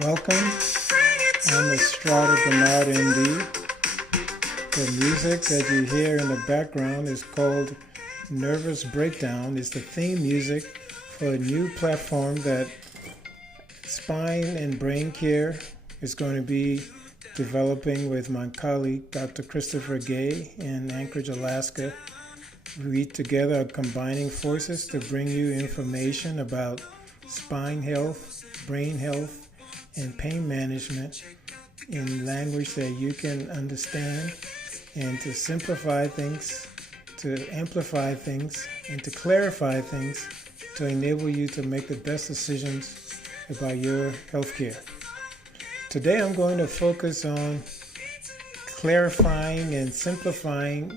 Welcome. I'm Estrada Bernard MD. The music that you hear in the background is called Nervous Breakdown. It's the theme music for a new platform that Spine and Brain Care is going to be developing with my colleague, Dr. Christopher Gay in Anchorage, Alaska. We together are combining forces to bring you information about spine health, brain health, and pain management in language that you can understand, and to simplify things, to amplify things, and to clarify things to enable you to make the best decisions about your healthcare. Today I'm going to focus on clarifying and simplifying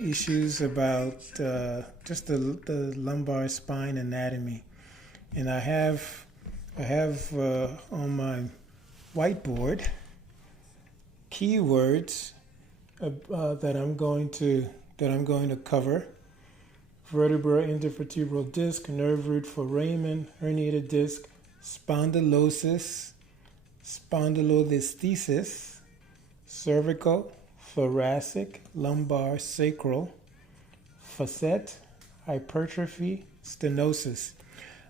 issues about just the lumbar spine anatomy. And I have on my whiteboard keywords that I'm going to cover: vertebra, intervertebral disc, nerve root, foramen, herniated disc, spondylosis, spondylolisthesis, cervical, thoracic, lumbar, sacral, facet, hypertrophy, stenosis.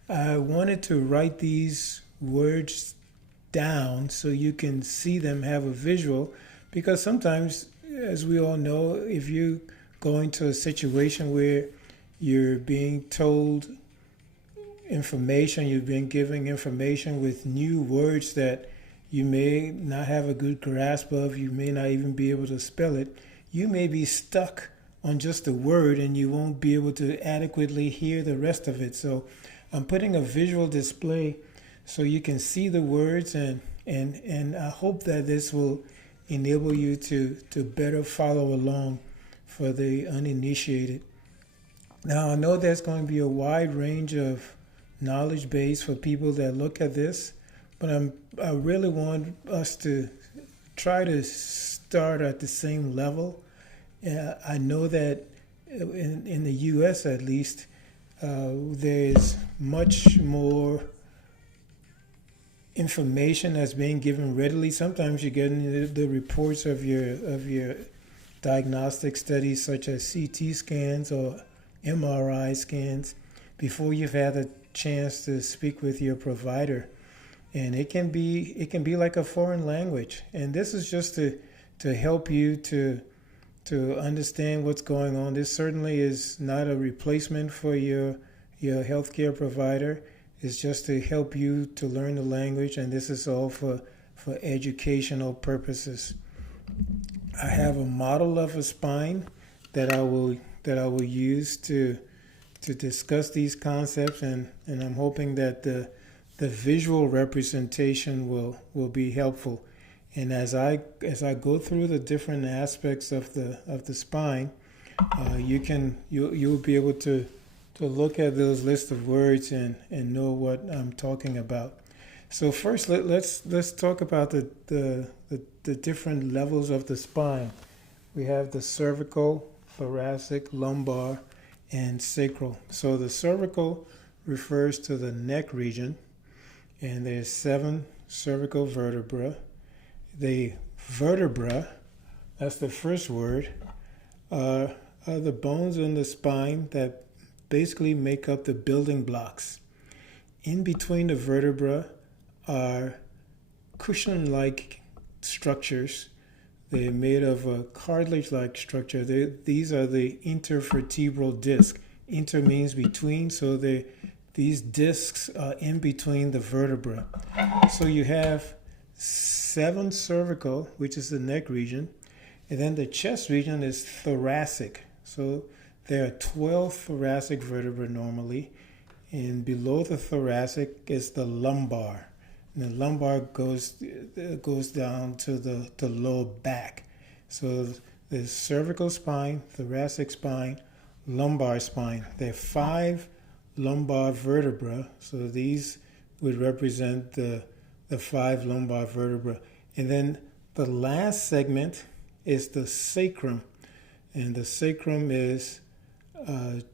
I wanted to write these words down so you can see them, have a visual, because sometimes, as we all know, if you go into a situation where you're being told information, you're being given information with new words that you may not have a good grasp of, you may not even be able to spell it, you may be stuck on just a word and you won't be able to adequately hear the rest of it. So I'm putting a visual display so you can see the words, and I hope that this will enable you to better follow along for the uninitiated. Now, I know there's going to be a wide range of knowledge base for people that look at this, but I really want us to try to start at the same level. I know that in the U.S. at least, there's much more information that's being given readily. Sometimes you get the reports of your diagnostic studies, such as CT scans or MRI scans, before you've had a chance to speak with your provider, and it can be like a foreign language. And this is just to help you to understand what's going on. This certainly is not a replacement for your healthcare provider. It's just to help you to learn the language, and this is all for educational purposes. I have a model of a spine that I will use to discuss these concepts, and I'm hoping that the visual representation will be helpful. And as I go through the different aspects of the spine, you'll be able to look at those list of words and know what I'm talking about. So first, let's talk about the different levels of the spine. We have the cervical, thoracic, lumbar, and sacral. So the cervical refers to the neck region, and there's 7 cervical vertebrae. The vertebra, that's the first word, are the bones in the spine that basically make up the building blocks. In between the vertebra are cushion-like structures. They're made of a cartilage-like structure. These are the intervertebral disc. Inter means between, so these discs are in between the vertebra. So you have 7 cervical, which is the neck region, and then the chest region is thoracic. So there are 12 thoracic vertebrae normally, and below the thoracic is the lumbar. And the lumbar goes down to the lower back. So there's cervical spine, thoracic spine, lumbar spine. There are 5 lumbar vertebrae, so these would represent the 5 lumbar vertebrae. And then the last segment is the sacrum, and the sacrum is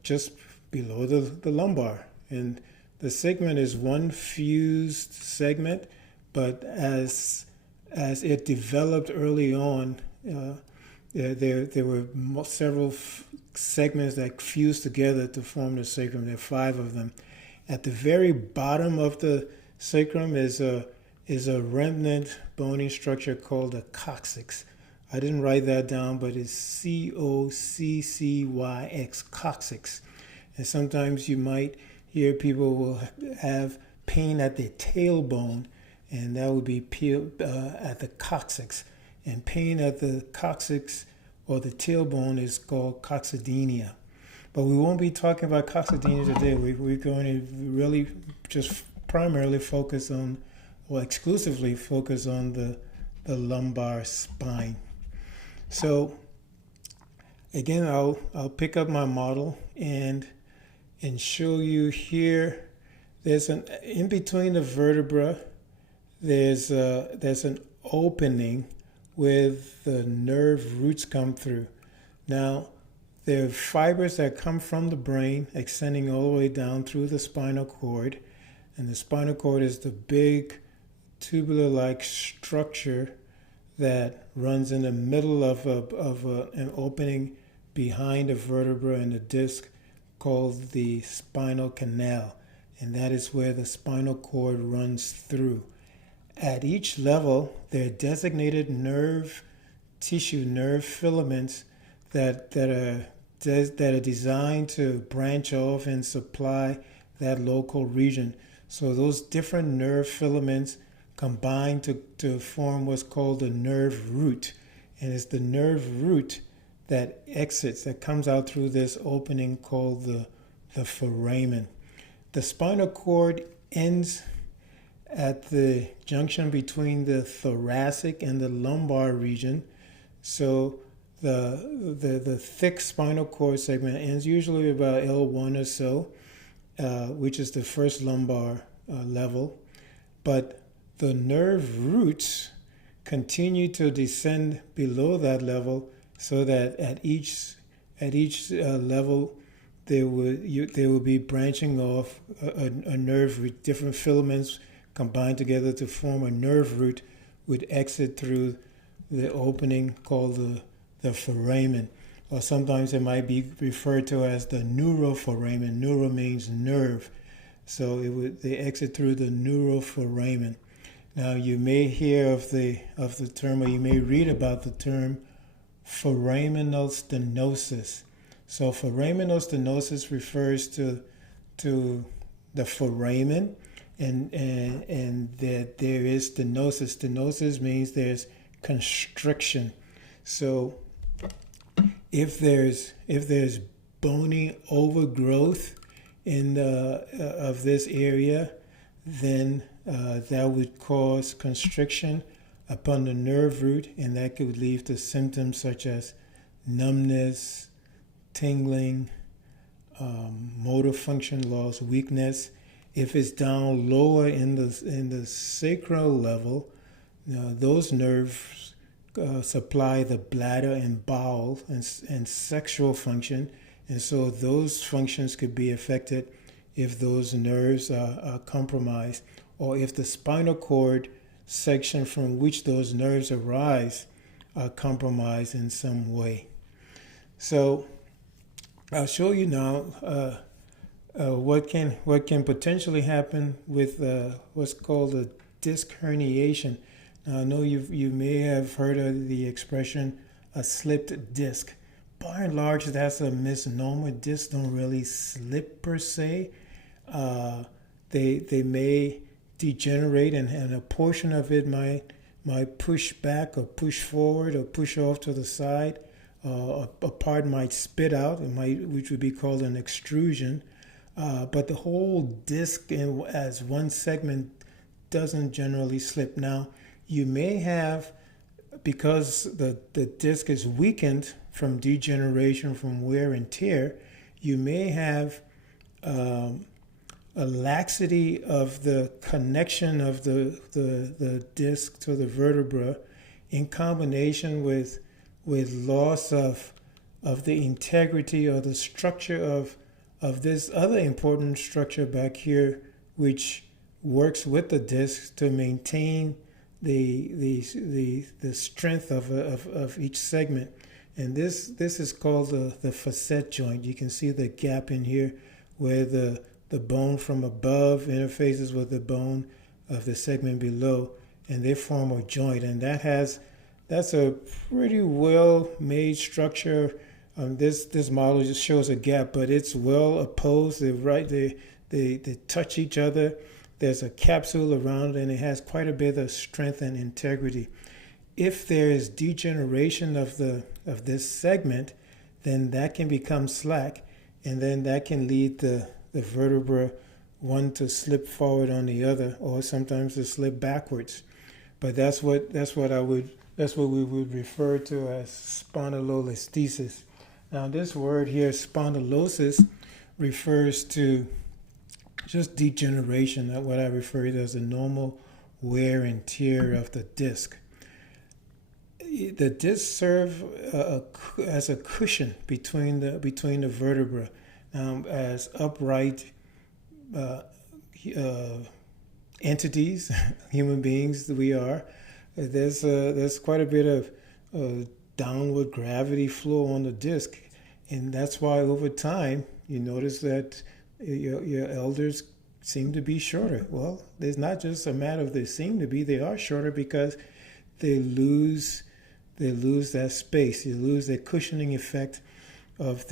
just below the lumbar. And the segment is one fused segment, but as it developed early on, there were several segments that fused together to form the sacrum. There are 5 of them. At the very bottom of the sacrum is a remnant bony structure called the coccyx. I didn't write that down, but it's COCCYX, coccyx. And sometimes you might hear people will have pain at their tailbone, and that would be at the coccyx. And pain at the coccyx or the tailbone is called coccydynia. But we won't be talking about coccydynia today. We're going to really just primarily focus on, or exclusively focus on the lumbar spine. So again, I'll pick up my model and show you here. There's in between the vertebra. There's an opening where the nerve roots come through. Now, there are fibers that come from the brain extending all the way down through the spinal cord, and the spinal cord is the big tubular-like structure that runs in the middle of an opening behind the vertebra and the disc called the spinal canal, and that is where the spinal cord runs through. At each level, there are designated nerve filaments that are designed to branch off and supply that local region. So those different nerve filaments combine to form what's called the nerve root. And it's the nerve root that comes out through this opening called the foramen. The spinal cord ends at the junction between the thoracic and the lumbar region. So the thick spinal cord segment ends usually about L1 or so, which is the first lumbar level. But the nerve roots continue to descend below that level, so that at each level there will be branching off a nerve root. Different filaments combine together to form a nerve root, would exit through the opening called the foramen, or sometimes it might be referred to as the neuroforamen. Neuro means nerve, so they exit through the neuroforamen. Now you may hear of the term, or you may read about the term foraminal stenosis. So foraminal stenosis refers to the foramen, and that there is stenosis. Stenosis means there's constriction. So if there's bony overgrowth of this area, then that would cause constriction upon the nerve root, and that could lead to symptoms such as numbness, tingling, motor function loss, weakness. If it's down lower in the sacral level, those nerves supply the bladder and bowel and sexual function, and so those functions could be affected if those nerves are compromised, or if the spinal cord section from which those nerves arise are compromised in some way. So I'll show you now what can potentially happen with what's called a disc herniation. Now, I know you may have heard of the expression a slipped disc. By and large, that's a misnomer. Discs don't really slip per se. They may degenerate, and a portion of it might push back or push forward or push off to the side. A part might spit out, which would be called an extrusion. But the whole disc as one segment doesn't generally slip. Now, you may have, because the disc is weakened from degeneration, from wear and tear, you may have a laxity of the connection of the disc to the vertebra, in combination with loss of the integrity or the structure of this other important structure back here, which works with the disc to maintain the strength of each segment. And this is called the facet joint. You can see the gap in here where the bone from above interfaces with the bone of the segment below, and they form a joint. And that's a pretty well made structure. This model just shows a gap, but it's well opposed. They touch each other. There's a capsule around it, and it has quite a bit of strength and integrity. If there is degeneration of this segment, then that can become slack, and then that can lead the vertebra one to slip forward on the other, or sometimes to slip backwards. But that's what we would refer to as spondylolisthesis. Now, this word here, spondylosis, refers to just degeneration, what I refer to as the normal wear and tear of the disc. The discs serve as a cushion between the vertebra, as upright entities, human beings that we are. There's quite a bit of downward gravity flow on the disc, and that's why over time you notice that your elders seem to be shorter. Well, it's not just a matter of they seem to be; they are shorter because they lose that space. You lose the cushioning effect of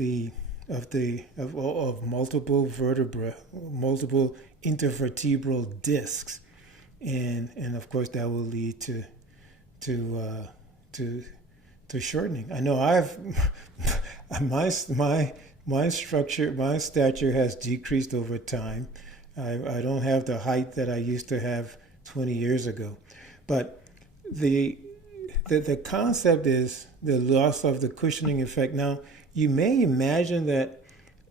multiple vertebrae, multiple intervertebral discs, and of course that will lead to shortening. I know my stature has decreased over time. I don't have the height that I used to have 20 years ago, but the concept is the loss of the cushioning effect. Now, you may imagine that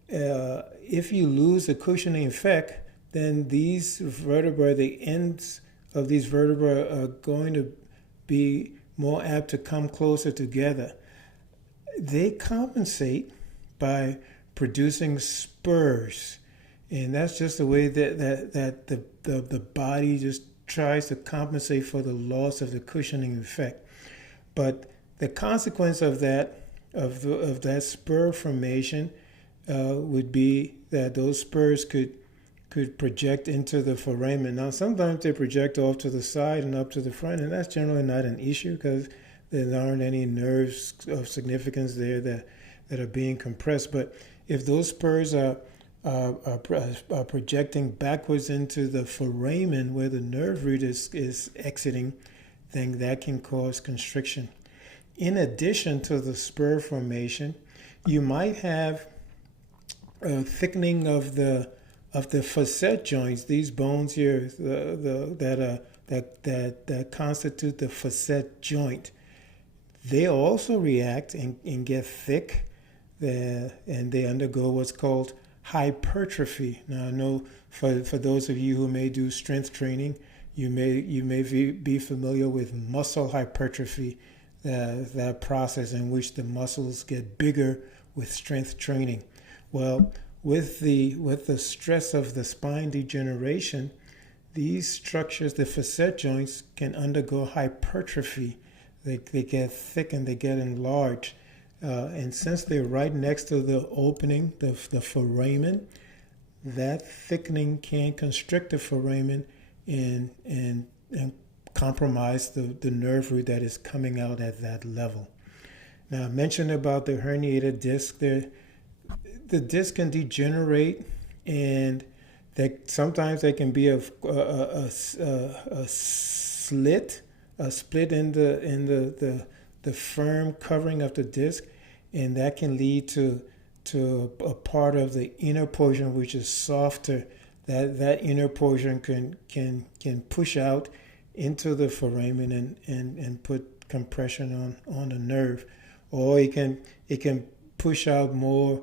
if you lose the cushioning effect, then these vertebrae, the ends of these vertebrae, are going to be more apt to come closer together. They compensate by producing spurs, and that's just the way that the body just tries to compensate for the loss of the cushioning effect. But the consequence of that spur formation would be that those spurs could project into the foramen. Now, sometimes they project off to the side and up to the front, and that's generally not an issue because there aren't any nerves of significance there that are being compressed. But if those spurs are projecting backwards into the foramen where the nerve root is exiting, then that can cause constriction. In addition to the spur formation, you might have a thickening of the facet joints. These bones here that constitute the facet joint, they also react and get thick, and they undergo what's called hypertrophy. Now, I know for those of you who may do strength training, you may be familiar with muscle hypertrophy, that process in which the muscles get bigger with strength training. Well, with the stress of the spine degeneration, these structures, the facet joints, can undergo hypertrophy. They get thick and they get enlarged. And since they're right next to the opening, the foramen, that thickening can constrict the foramen and compromise the nerve root that is coming out at that level. Now, I mentioned about the herniated disc. The disc can degenerate, and sometimes there can be a split in the firm covering of the disc, and that can lead to a part of the inner portion which is softer. That inner portion can push out into the foramen and put compression on the nerve, or it can push out more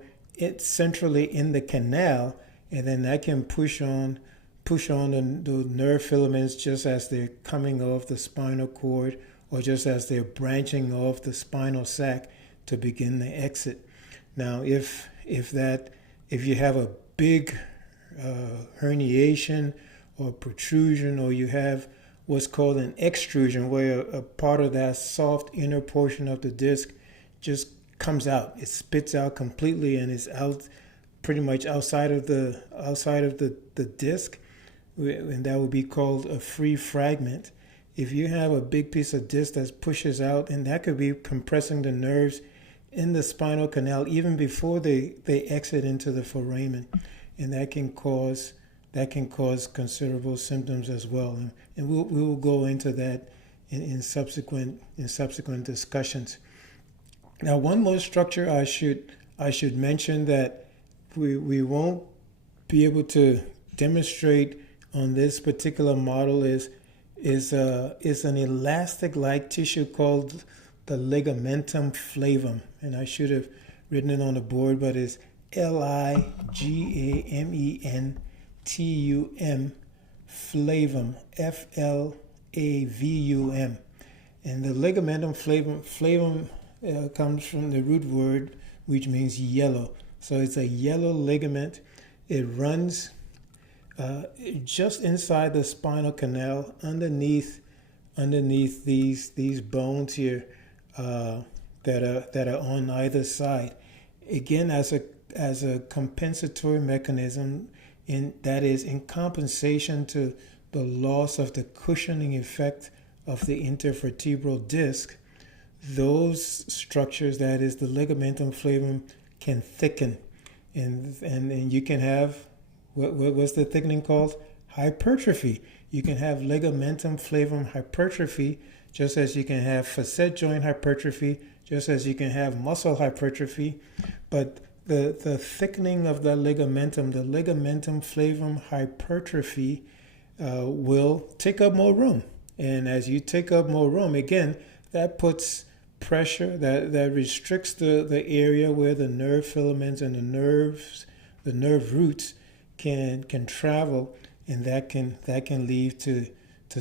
centrally in the canal, and then that can push on the nerve filaments just as they're coming off the spinal cord, or just as they're branching off the spinal sac to begin the exit. Now, if you have a big herniation or protrusion, or you have what's called an extrusion, where a part of that soft inner portion of the disc just comes out. It spits out completely and is out pretty much outside of the disc, and that would be called a free fragment. If you have a big piece of disc that pushes out, and that could be compressing the nerves in the spinal canal even before they exit into the foramen, and that can cause considerable symptoms as well. And we will go into that in subsequent discussions. Now, one more structure I should mention that we won't be able to demonstrate on this particular model is an elastic-like tissue called the ligamentum flavum, and I should have written it on the board, but it's Ligamentum flavum, Flavum, and the ligamentum flavum comes from the root word which means yellow. So it's a yellow ligament. It runs just inside the spinal canal, underneath these bones here that are on either side. Again, as a compensatory mechanism, that is in compensation to the loss of the cushioning effect of the intervertebral disc. Those structures, that is the ligamentum flavum, can thicken, and you can have what's the thickening called? Hypertrophy. You can have ligamentum flavum hypertrophy, just as you can have facet joint hypertrophy, just as you can have muscle hypertrophy. But the thickening of the ligamentum flavum hypertrophy will take up more room. And as you take up more room, again, that puts pressure, that restricts the area where the nerve filaments and the nerve roots can travel, and that can lead to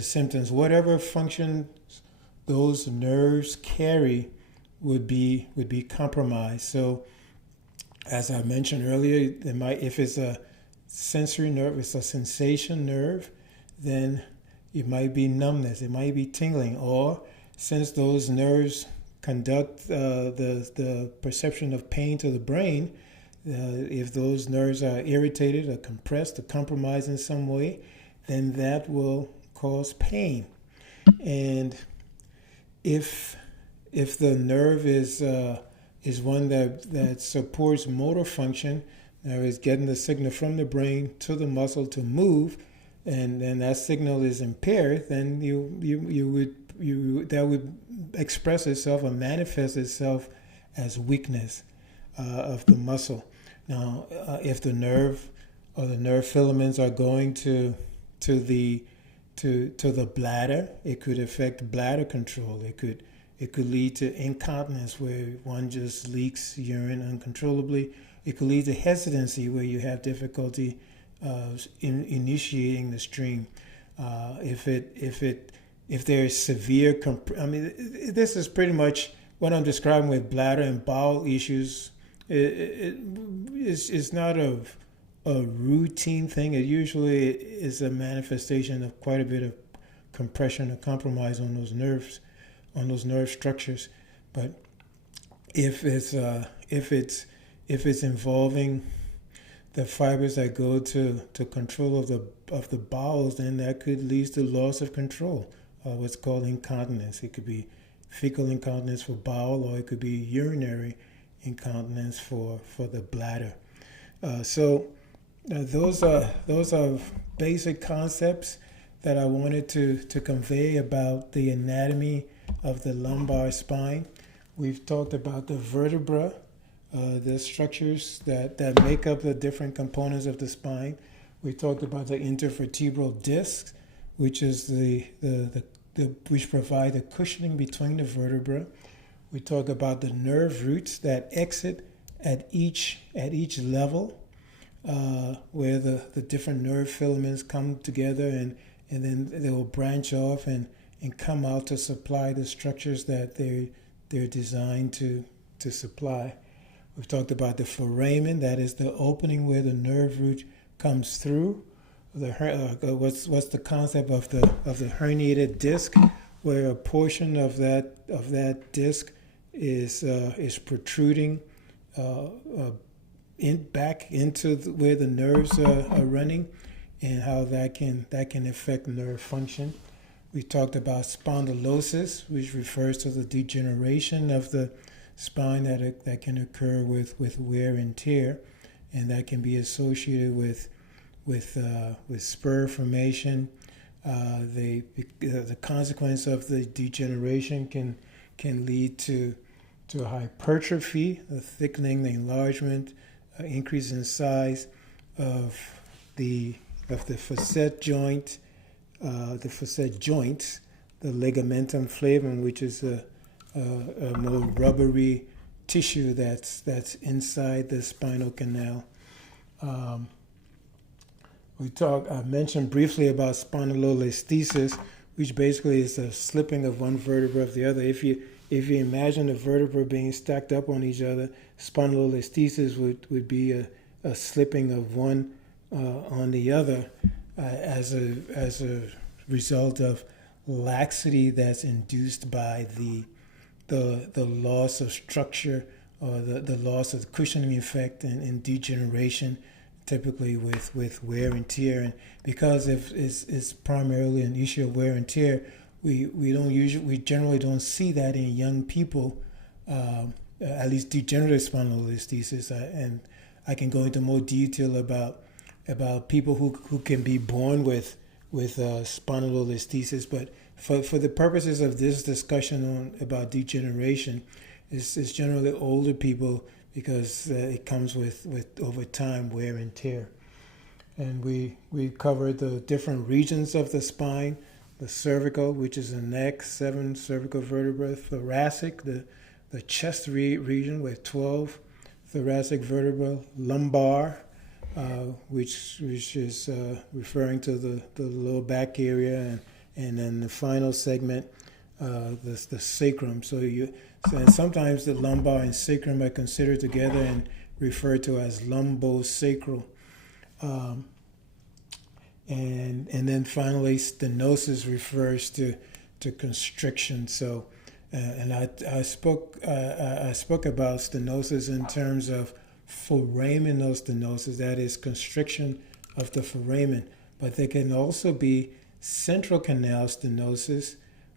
symptoms. Whatever function those nerves carry would be compromised. So, as I mentioned earlier, if it's a sensory nerve, it's a sensation nerve, then it might be numbness, it might be tingling, or since those nerves conduct the perception of pain to the brain, if those nerves are irritated or compressed or compromised in some way, then that will cause pain. And if the nerve is one that supports motor function, that is getting the signal from the brain to the muscle to move, and then that signal is impaired, then that would express itself or manifest itself as weakness of the muscle. Now, if the nerve or the nerve filaments are going to the bladder, it could affect bladder control. It could lead to incontinence, where one just leaks urine uncontrollably. It could lead to hesitancy, where you have difficulty in initiating the stream. If there is severe, this is pretty much what I'm describing with bladder and bowel issues. It's not a routine thing. It usually is a manifestation of quite a bit of compression or compromise on those nerves, on those nerve structures. But if it's involving the fibers that go to control of the bowels, then that could lead to loss of control, what's called incontinence. It could be fecal incontinence for bowel, or it could be urinary incontinence for the bladder. So those are basic concepts that I wanted to convey about the anatomy of the lumbar spine. We've talked about the vertebra, the structures that make up the different components of the spine. We talked about the intervertebral discs, which is which provide the cushioning between the vertebra. We talk about the nerve roots that exit at each level, where the different nerve filaments come together, and then they will branch off and come out to supply the structures that they're designed to supply. We've talked about the foramen, that is the opening where the nerve root comes through. what's the concept of the herniated disc, where a portion of that disc is protruding back into where the nerves are running, and how that can affect nerve function. We talked about spondylosis, which refers to the degeneration of the spine that can occur with wear and tear, and that can be associated with spur formation. The consequence of the degeneration can lead to hypertrophy, the thickening, the enlargement, increase in size of the facet joint, the ligamentum flavum, which is a more rubbery tissue that's inside the spinal canal. I mentioned briefly about listhesis, which basically is a slipping of one vertebra of the other. If you imagine a vertebra being stacked up on each other, listhesis would be a slipping of one on the other as a result of laxity that's induced by the loss of structure, or the loss of the cushioning effect and degeneration, typically with wear and tear. And because it's primarily an issue of wear and tear, we generally don't see that in young people, at least degenerative spondylolisthesis. And I can go into more detail about people who can be born with spondylolisthesis, but for the purposes of this discussion about degeneration, it's generally older people, because it comes with over time wear and tear. And we covered the different regions of the spine: the cervical, which is the neck, 7 cervical vertebrae; thoracic, the chest region with 12 thoracic vertebrae; lumbar, which is referring to the lower back area, and then the final segment, the sacrum. So sometimes the lumbar and sacrum are considered together and referred to as lumbosacral. And then finally, stenosis refers to constriction. So, and I spoke about stenosis in terms of foraminal stenosis, that is constriction of the foramen. But there can also be central canal stenosis,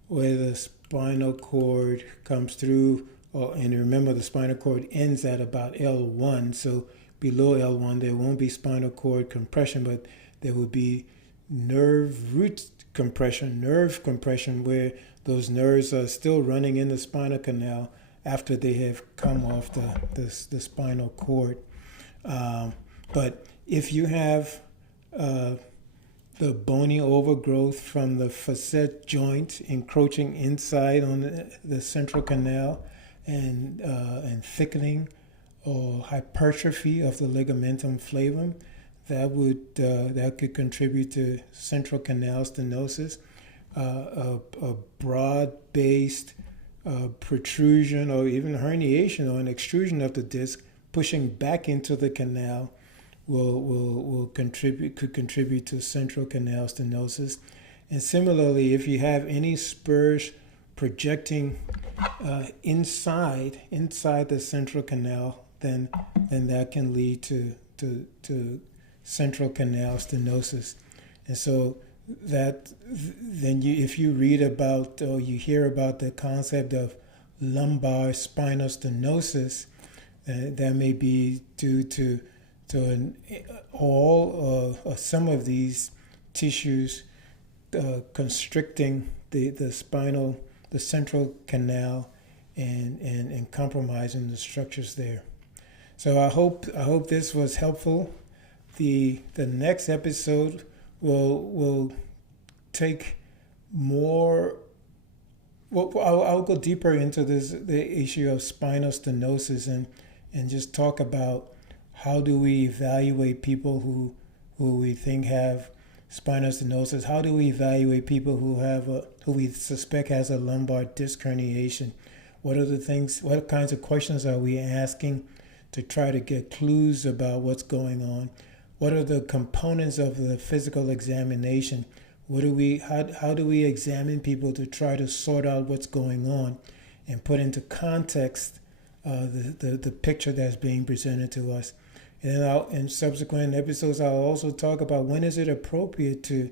where the spinal cord comes through, and remember the spinal cord ends at about L1, so below L1 there won't be spinal cord compression, but there will be nerve compression, where those nerves are still running in the spinal canal after they have come off the spinal cord. But if you have the bony overgrowth from the facet joint encroaching inside on the central canal, and thickening or hypertrophy of the ligamentum flavum, that could contribute to central canal stenosis. A broad-based protrusion, or even herniation or an extrusion of the disc pushing back into the canal could contribute to central canal stenosis. And similarly, if you have any spurs projecting inside the central canal, then that can lead to central canal stenosis. And so if you read about, or you hear about the concept of lumbar spinal stenosis, that may be due to all or some of these tissues constricting the central canal and compromising the structures there. So I hope this was helpful. The next episode will take more. Well, I'll go deeper into the issue of spinal stenosis, and just talk about how do we evaluate people who we think have spinal stenosis. How do we evaluate people who we suspect has a lumbar disc herniation? What kinds of questions are we asking to try to get clues about what's going on? what are the components of the physical examination? How do we examine people to try to sort out what's going on and put into context the picture that's being presented to us? And then in subsequent episodes, I'll also talk about when is it appropriate to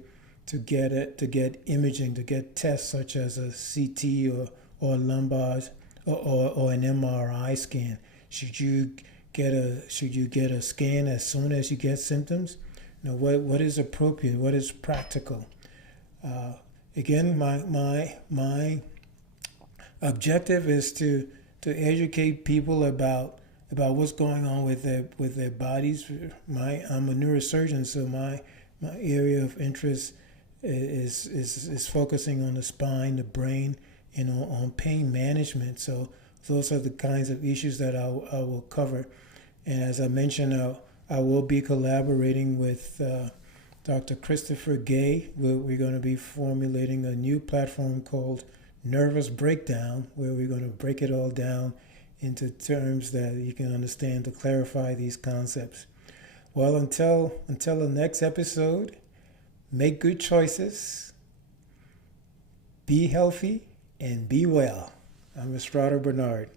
get imaging, to get tests such as a CT or lumbar or an MRI scan. Should you get a scan as soon as you get symptoms? What is appropriate? What is practical? Again, my objective is to educate people about what's going on with their bodies. I'm a neurosurgeon, so my area of interest is focusing on the spine, the brain, and on pain management. So those are the kinds of issues that I will cover. And as I mentioned, I will be collaborating with Dr. Christopher Gay. We're going to be formulating a new platform called Nervous Breakdown, where we're going to break it all down into terms that you can understand to clarify these concepts. Well, until the next episode, make good choices, be healthy, and be well. I'm Estrada Bernard.